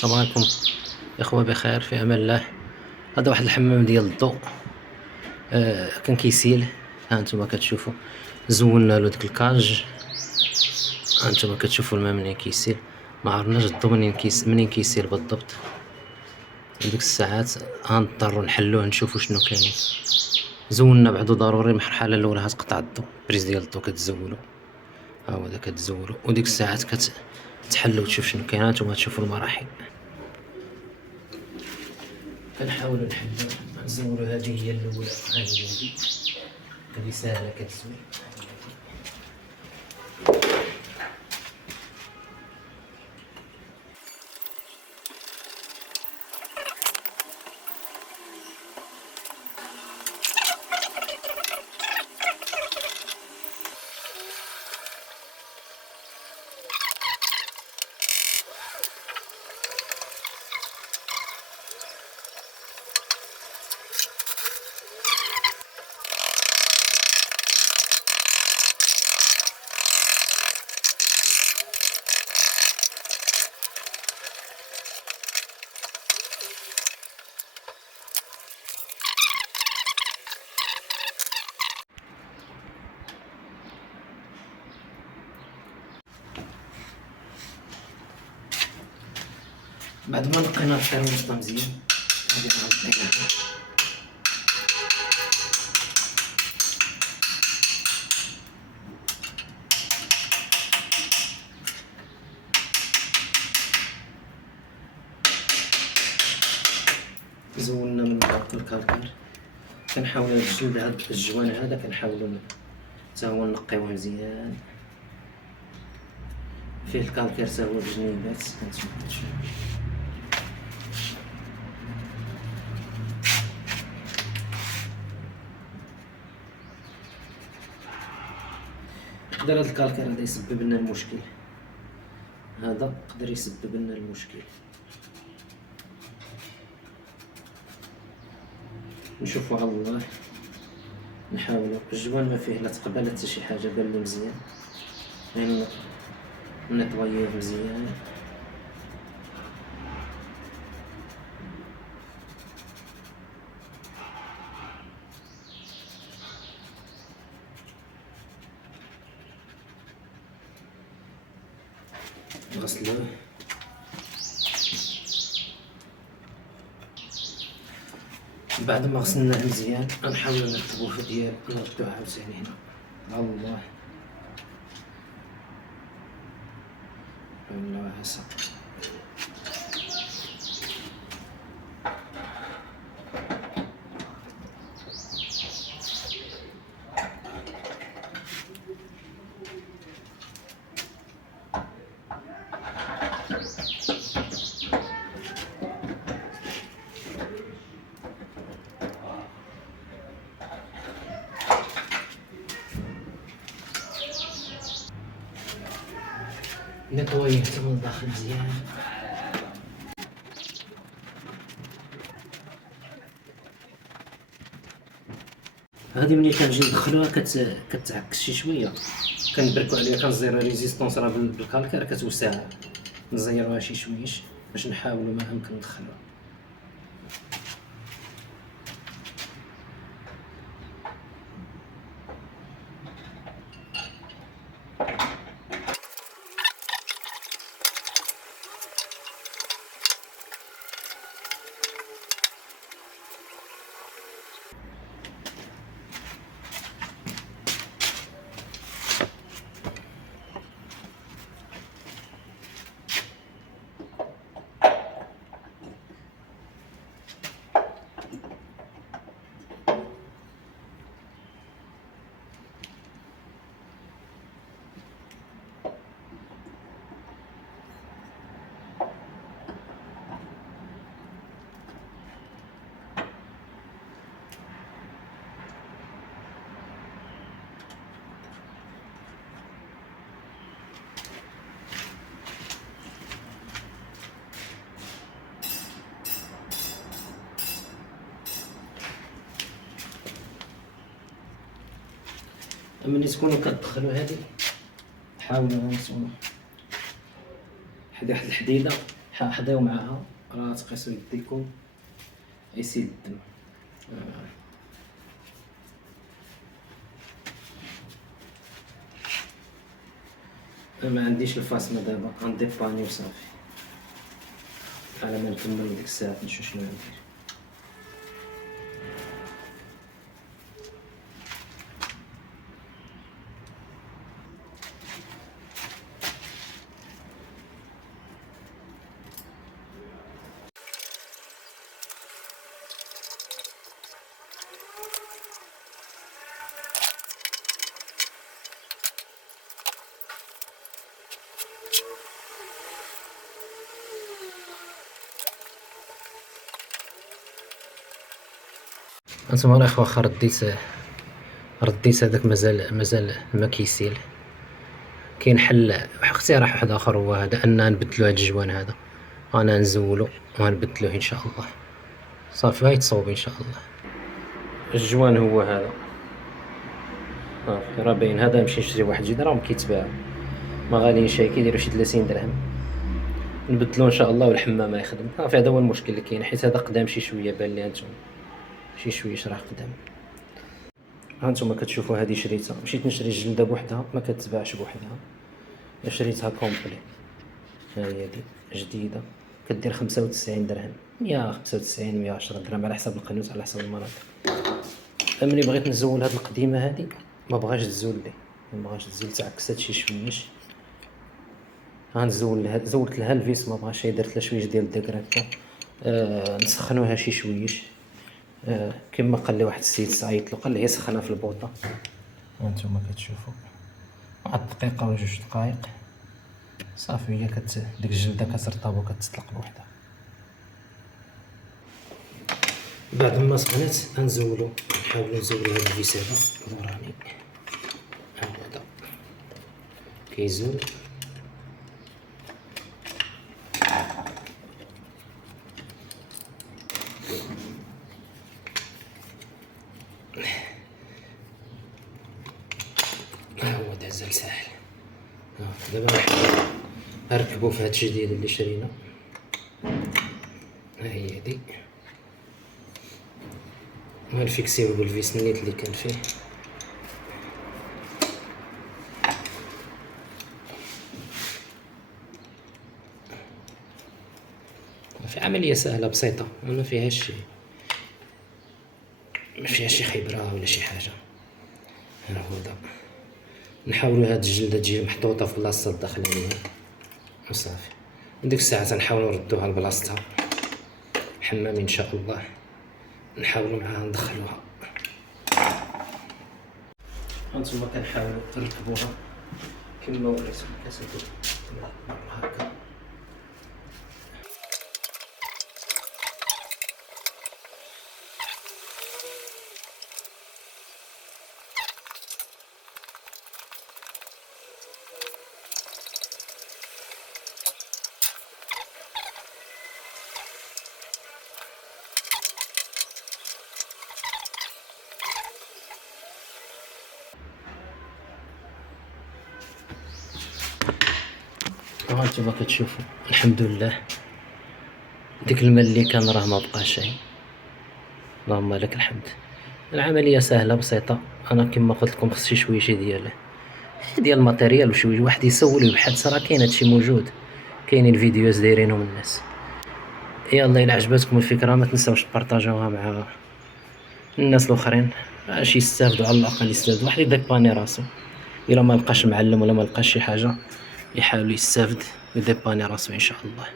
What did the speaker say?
السلام عليكم اخوة، بخير في امان الله. هذا واحد الحمام ديال الضوء. كان كيسيل. ها انتم كتشوفوا زولنا له ديك الكاج. ها انتم كتشوفوا الماء منين كيسيل. ما عرفناش الضوء منين كيسيل بالضبط. ديك الساعات غنضطروا نحلوه نشوفوا شنو كاين. زولنا بعدو ضروري. المرحله الاولى غتقطع الضوء، بريز ديال الضوء كتزولو. ها هو دا كتزولو، وديك الساعات كتحل وتشوف شنو كاين. هانتوما تشوفوا المراحل. كنحاولوا نحلوا نزولوا. هذه هي الاولى، هذه ساهله كتزول. بعد ما نقينا الكرموسطة مزيان، غادي نعطيها زولنا من بعض الكالكار. كنحاولوا الجلد هاد الجوان هذا كنحاولوا حتى هو نقيوه مزيان. فيه الكالكير حتى هو بجنيبات. هانتوما كتشوفوا يقدر هاد الكالكير هذا يسبب لنا المشكل. هذا يقدر يسبب لنا المشكل. نشوفوا على الله. نحاولوا الجوان ما فيه لا تقبل حتى شي حاجه. بان لي مزيان، يعني نطويوه مزيان. غسلوه. بعد ما غسلناه مزيان غنحاولوا نرتبوه في ديال نردوه عاوتاني هنا على الله. الله يسر. نطويه حتى من الداخل مزيان. هادي ملي كنجي ندخلوها كتعكس شي شويه. كنبركو عليها، كنزيرو ريزيستونس راه بالكالكير كتوسع. نزيروها شي شويش باش نحاولوا ما امكن ندخلوها. ملي تكونوا كتدخلوا هذه حاولوا نوصلوا حدا واحد الحديده حضيو معاها راه تقيسو يديكم يسيل الدم. ما عنديش الفاصمة دابا، غنديباني وصافي على ما نكمل ديك الساعات نشوف شنو ندير. انتما الاخوة واخا رديت هذاك مازال ما كيسيل. كاين حل اقتراح واحد اخر، هو هذا اننا نبدلو هاد الجوان هذا، انا نزولو وغنبدلوه ان شاء الله. صافي غيتصاوب ان شاء الله. الجوان هو هذا صافي، راه باين. هذا نمشي نشري واحد 2 دراهم كيتباع، ما غاليين شي، كيديروا شي 30 درهم. نبدلو ان شاء الله والحمام يخدم. صافي هذا هو المشكل اللي كاين، حيت هذا قدام شي شويه، بان لي هانتوما شي شويه راه قدام. هانتوما كتشوفوا هذه شريتها، مشيت نشري الجلده بوحدها ما كتباعش بوحدها، شريتها كومبلي. ها هي دي جديده، كدير 95 درهم، 195 110 درهم على حسب القنوت، على حسب المناطق. ملي بغيت نزول هاد القديمه هادي ما بغاش تزول لي، ما بغاش تزول، تعكست شي شويش. غنزول لها، زولت لها الفيس ما بغاش، درت لها شويش ديال الدكراكه. نسخنوها شي شويش. كما قال لي واحد السيد صايت له، قال لي هي سخنها في البوطه. وانتم كتشوفوا واحد دقيقه ولا 2 دقائق صافي، هي ديك الجلده كترطب وكتطلق بوحدها. بعد ما سخنات غنزولو، نحاولو نزولو هاد الفيس هذا وراني هذا كيزول. هو دازل ساهل. دابا نركبو في هاد الجديد اللي شرينا. ها هي هادي، غنفيكسيو بالفيس النيت اللي كان فيه. في عملية سهلة بسيطة، ما فيهاش شي خبرة ولا شي حاجة. ها هو دا، نحاولو هاد الجلدة تجي محطوطة في بلاصتها الداخلية وصافي. وديك الساعة نحاولو نردوها لبلاصتها الحمام ان شاء الله، نحاولو معاها ندخلوها. هانتوما كنحاولو نركبوها كما وريتكم، كتبدو هكا. هانتوما كتشوفوا الحمد لله، ديك الماء اللي كان راه ما بقاش. اللهم لك الحمد. العمليه سهله بسيطه. انا كما قلت لكم خص شي ديال الماتيريال وشويه واحد يسول ويبحث، راه كاين هادشي موجود، كاينين الفيديوز دايرينهم الناس. يلا الا عجبتكم الفكره ما تنساوش تبارطاجوها مع الناس الاخرين باش يستافدوا، على الاقل يستافد واحد يديباني راسو. الا ما لقاش معلم ولا ما لقاش شي حاجه يحاول يستافد ويديباني راسو ان شاء الله.